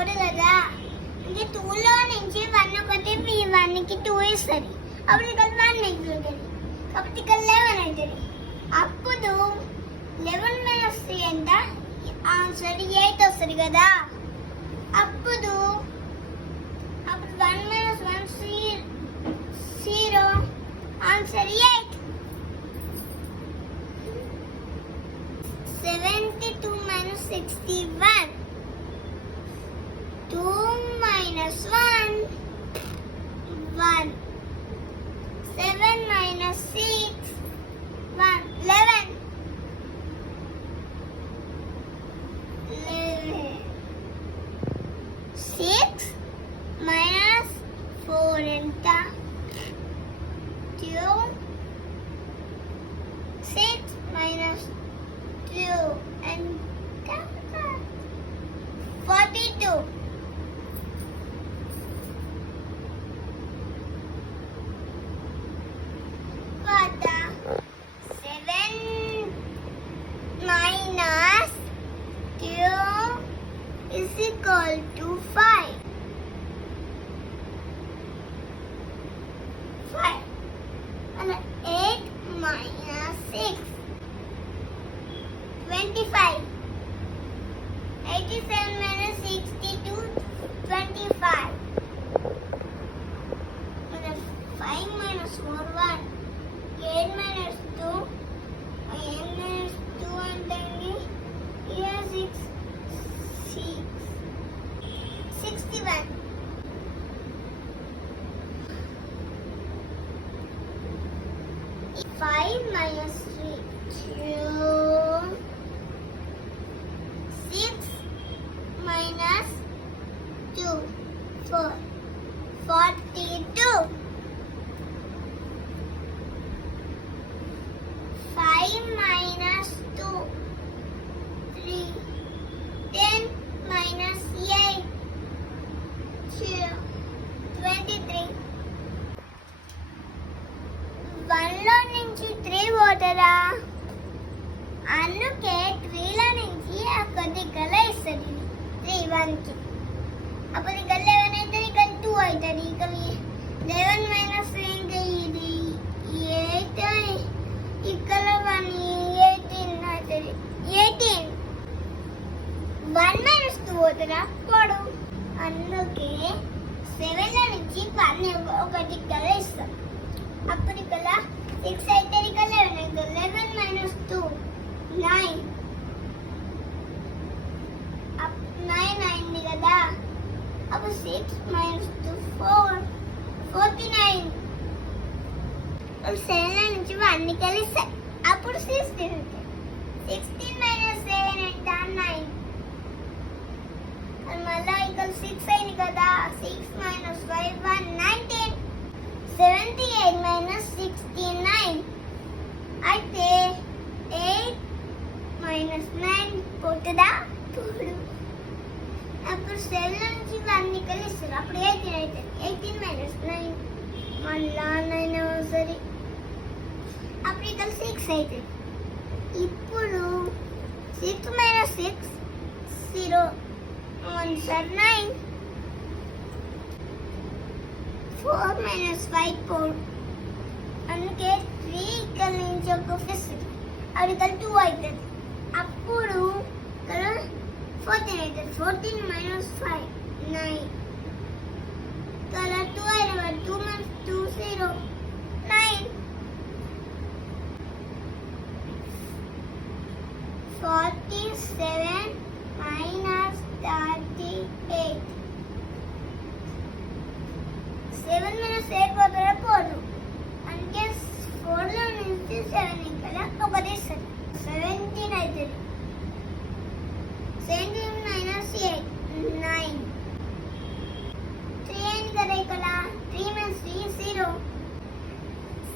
4 కదా. అంటే 2లో నుంచి 1 ఒకటి 1కి 2 ఇస్తుంది. అప్పుడు ఇక్కడ 1 మిగులుతుంది. కాబట్టి ఇక్కడ 11 అవుతుంది. అప్పుడు 11 మైనస్ 3 ఎంత? ఆన్సర్ 8 వస్తుంది కదా. అప్పుడు 1 మైనస్ 1 0. ఆన్సర్ 8. 72 minus 61. 2 minus 1. 1. 7 minus 6. 1. 11. 6 minus 4 ఎంత? 2. 6 minus 2 and 42. What? 7 minus 2 is equal to 5. 5. And 8 minus 6. 25. 87 minus 62, 25. And 5 minus 4, 1. 8 minus 2. 8 minus 2 and then here 6. 61. 5 minus 3, 2. 6 minus 2, 4. 42. 5 minus 2, 3. 10 minus 8, 2. 23. 1లో నుంచి 3 పోతుందా? అందుకే 3లో నుంచి ఆ కొద్ది గల ఇస్తుంది 3 1కి. అప్పుడు ఇక్కడ 11 అవుతుంది, ఇక్కడ 2 అవుతుంది. ఇక్కడ 11 మైనస్ ఇంకా ఇది 8, ఇక్కడ 1 18 అవుతుంది. 18. 1 మైనస్ 2 పోతుందా? పోడు. అందుకే 7లో నుంచి 1 ఒకటి గల ఇస్తాం. అప్పుడు ఇక్కడ 6 అయితే ఇక్కడ 11 అయితే 11 minus 2 9. 9 అయింది కదా. అప్పుడు 6 minus 2 4. 49. 7 నుంచి 1 కలిస్తాయి. అప్పుడు 16. 16 minus 7 ఎంత? 9. మళ్ళీ ఇక్కడ 6 అయింది కదా. 6 minus 5 1 19. 78 minus 69. అయితే 8 minus 9 పోతుందా? పోదు. అప్పుడు 7 నుంచి 1 కలిస్తారు. అప్పుడు 18 అవుతుంది. 18 minus 9 మళ్ళా 9 అవుతుంది. అప్పుడు ఇక్కడ 6 అవుతుంది. ఇప్పుడు 6 minus 6 0. 1 9. 4 minus 5 4. అందుకే 3 ఇక్కడ నుంచి ఒక 5. అది ఇక్కడ 2 అవుతుంది. అప్పుడు ఇక్కడ 14 అవుతుంది. 14 minus 5 9. ఇక్కడ 2 అయిన 2 minus 2 0 9. 47 minus 38. 7 minus 8 పోతుందా? పోదు. అంటే 4లో నుంచి 7 ఇక్కడ ఒకటి ఇస్తుంది. 17 అవుతుంది. 17 minus 8 9. 3 అయింది కదా ఇక్కడ. 3 minus 3 0.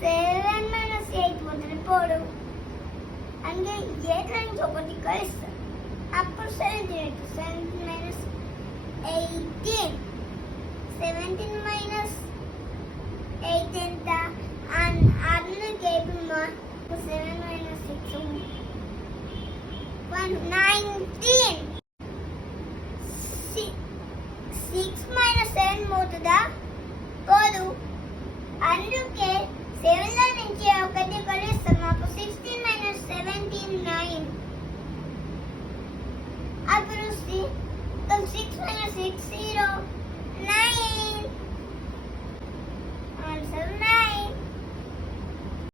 7 minus 8 పోతుంది. పోడు. అంటే 8 నుంచి ఒకటి కలిస్తారు. అప్పుడు 17 అవుతుంది. 17 minus 18. 17 minus 8 ఎంత? అందుకే 7 minus 6 19. అవుతుందా? పోదు. అందుకే 7లో నుంచి 1 కలిస్తాం. అప్పుడు 16 మైనస్ 17 9. అప్పుడు 6 మైనస్ 6 0.